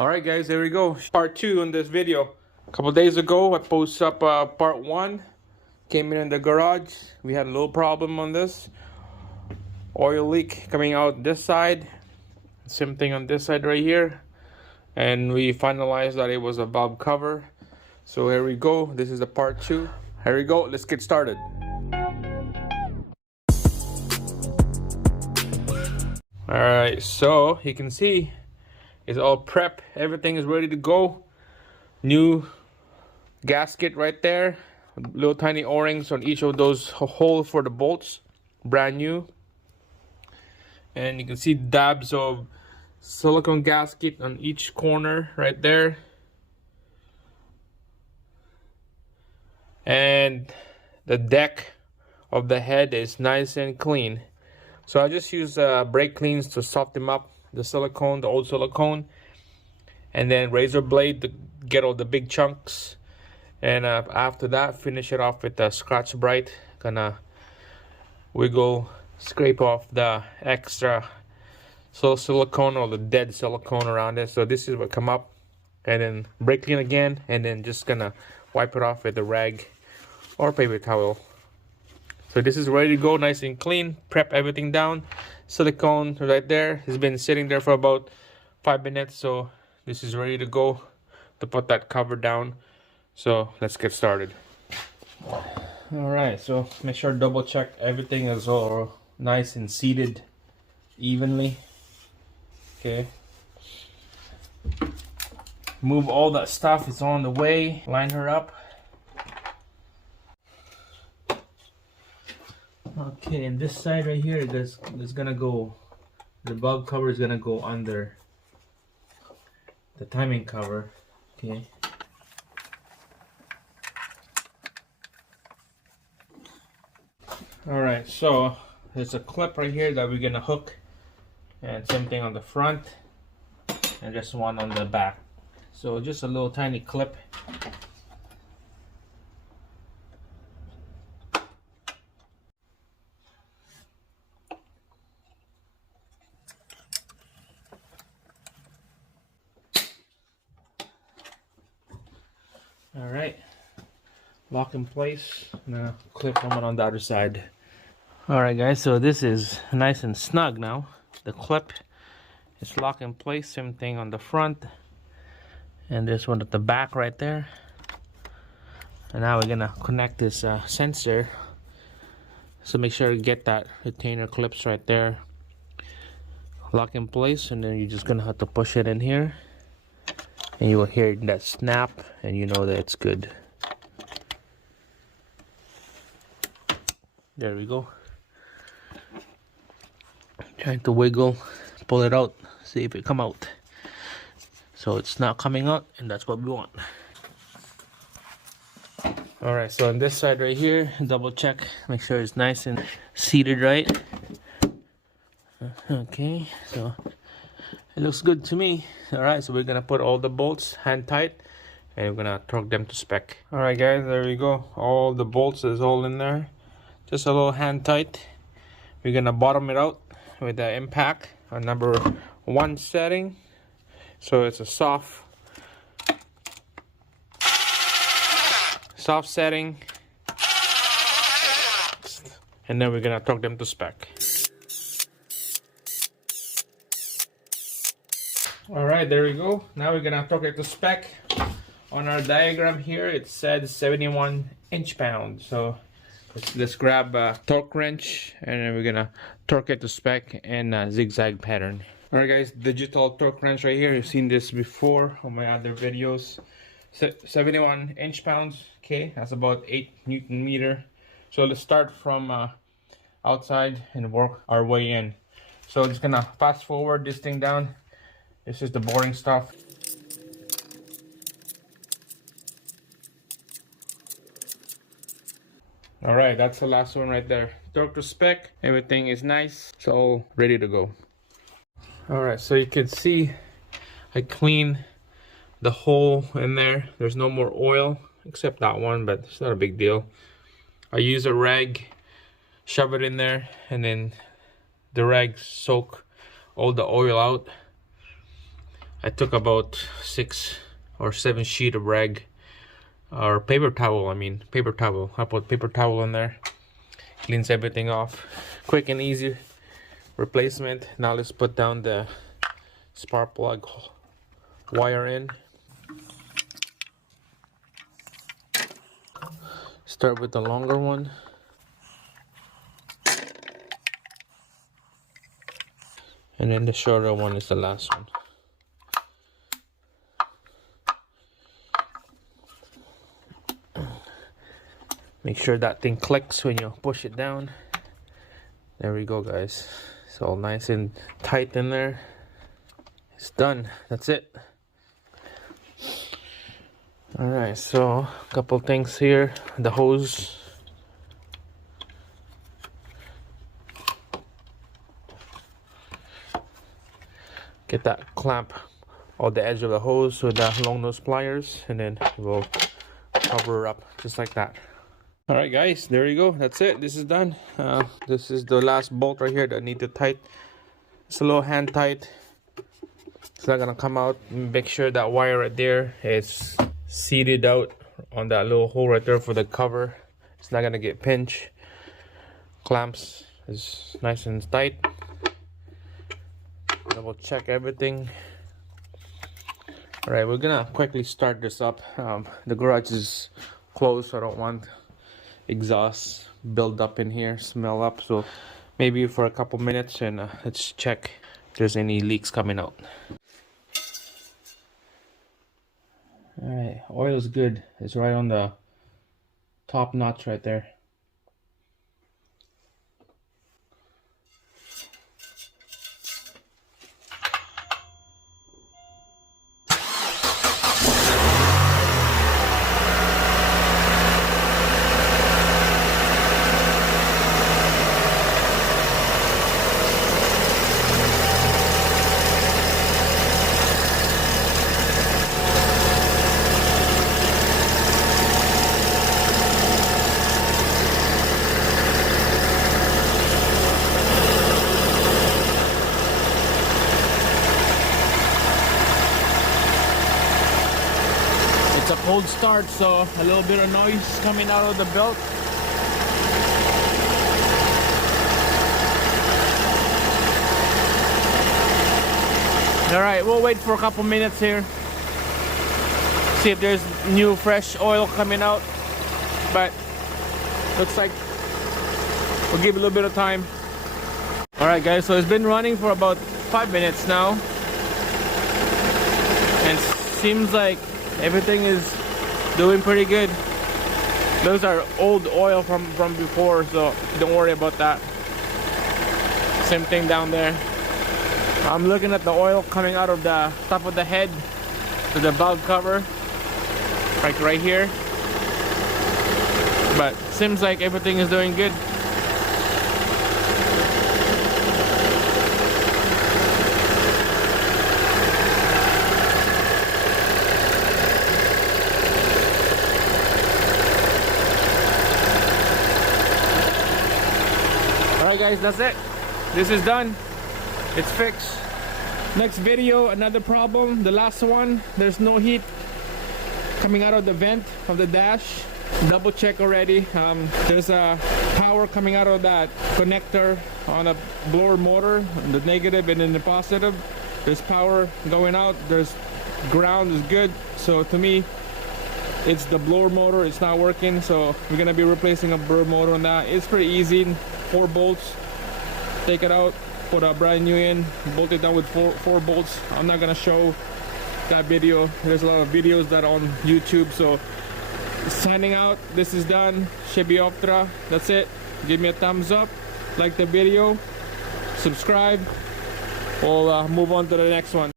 Alright guys, there we go. Part 2 on this video. A couple days ago I posted up part 1. Came in the garage. We had a little problem on this. Oil leak coming out this side. Same thing on this side right here. And we finalized that it was a valve cover. So here we go. This is the part 2. Here we go. Let's get started. Alright, so you can see it's all prep. Everything is ready to go. New gasket right there. Little tiny O-rings on each of those holes for the bolts. Brand new. And you can see dabs of silicone gasket on each corner right there. And the deck of the head is nice and clean. So I just use brake cleans to soften them up. The silicone, the old silicone, and then razor blade to get all the big chunks. And after that, finish it off with the Scratch Brite. Gonna wiggle, scrape off the extra silicone or the dead silicone around it. So this is what come up, and then brake clean again, and then just gonna wipe it off with a rag or paper towel. So this is ready to go, nice and clean. Prep everything down. Silicone right there has been sitting there for about 5 minutes, so this is ready to go to put that cover down. So let's get started. All right, so make sure to double check everything is all nice and seated evenly. Okay, move all that stuff, it's on the way. Line her up. Okay, and this side right here is gonna go, the valve cover is gonna go under the timing cover. Okay. Alright, so there's a clip right here that we're gonna hook, and same thing on the front, and just one on the back. So just a little tiny clip. Alright, lock in place. I'm gonna clip one on the other side. Alright guys, so this is nice and snug now. The clip is locked in place, same thing on the front. And this one at the back right there. And now we're gonna connect this sensor. So make sure to get that retainer clips right there. Lock in place, and then you're just gonna have to push it in here. And you will hear that snap, and you know that it's good. There we go. Trying to wiggle, pull it out, see if it come out. So it's not coming out, and that's what we want. Alright, so on this side right here, double check, make sure it's nice and seated right. Okay, so it looks good to me. Alright, so we're gonna put all the bolts hand tight, and we're gonna torque them to spec. Alright guys, there we go. All the bolts is all in there. Just a little hand tight. We're gonna bottom it out with the impact on number 1 setting. So it's a soft setting. And then we're gonna torque them to spec. Alright, there we go. Now we're gonna torque it to spec. On our diagram here, it said 71 inch-pounds. So let's grab a torque wrench, and then we're gonna torque it to spec in a zigzag pattern. Alright guys, digital torque wrench right here. You've seen this before on my other videos. 71 inch-pounds. Okay, that's about 8 Newton meter. So let's start from outside and work our way in. So just gonna fast forward this thing down. This is the boring stuff. Alright, that's the last one right there. Torque to spec, everything is nice, so ready to go. Alright, so you can see I clean the hole in there. There's no more oil except that one, but it's not a big deal. I use a rag, shove it in there, and then the rag soak all the oil out. I took about 6 or 7 sheet of rag or paper towel. I mean paper towel. I put paper towel in there, cleans everything off. Quick and easy replacement. Now let's put down the spark plug wire in. Start with the longer one. And then the shorter one is the last one. Make sure that thing clicks when you push it down. There we go, guys. It's all nice and tight in there. It's done. That's it. Alright, so a couple things here. The hose. Get that clamp on the edge of the hose with the long nose pliers, and then we'll cover her up just like that. Alright guys, there you go. That's it. This is done. This is the last bolt right here that I need to tight. It's a little hand tight. It's not gonna come out. Make sure that wire right there is seated out on that little hole right there for the cover. It's not gonna get pinched. Clamps is nice and tight. Double check everything. Alright, we're gonna quickly start this up. The garage is closed, so I don't want exhaust build up in here, smell up. So maybe for a couple minutes, and let's check if there's any leaks coming out. Alright, oil is good. It's right on the top notch right there. It's a cold start, so a little bit of noise coming out of the belt. Alright, we'll wait for a couple minutes here. See if there's new fresh oil coming out. But looks like we'll give it a little bit of time. Alright guys, so it's been running for about 5 minutes now. And seems like everything is doing pretty good. Those are old oil from before, so don't worry about that. Same thing down there. I'm looking at the oil coming out of the top of the head to the valve cover, like right here. But seems like everything is doing good. Alright guys, that's it. This is done. It's fixed. Next video, another problem. The last one, there's no heat coming out of the vent of the dash. Double check already. There's a power coming out of that connector on a blower motor, the negative and then the positive. There's power going out. There's ground is good. So to me, it's the blower motor. It's not working. So we're gonna be replacing a blower motor on that. It's pretty easy. 4 bolts. Take it out. Put a brand new in, bolt it down with four bolts. I'm not gonna show that video. There's a lot of videos that are on YouTube. So signing out. This is done. Chevy Optra. That's it. Give me a thumbs up, like the video, subscribe. We'll move on to the next one.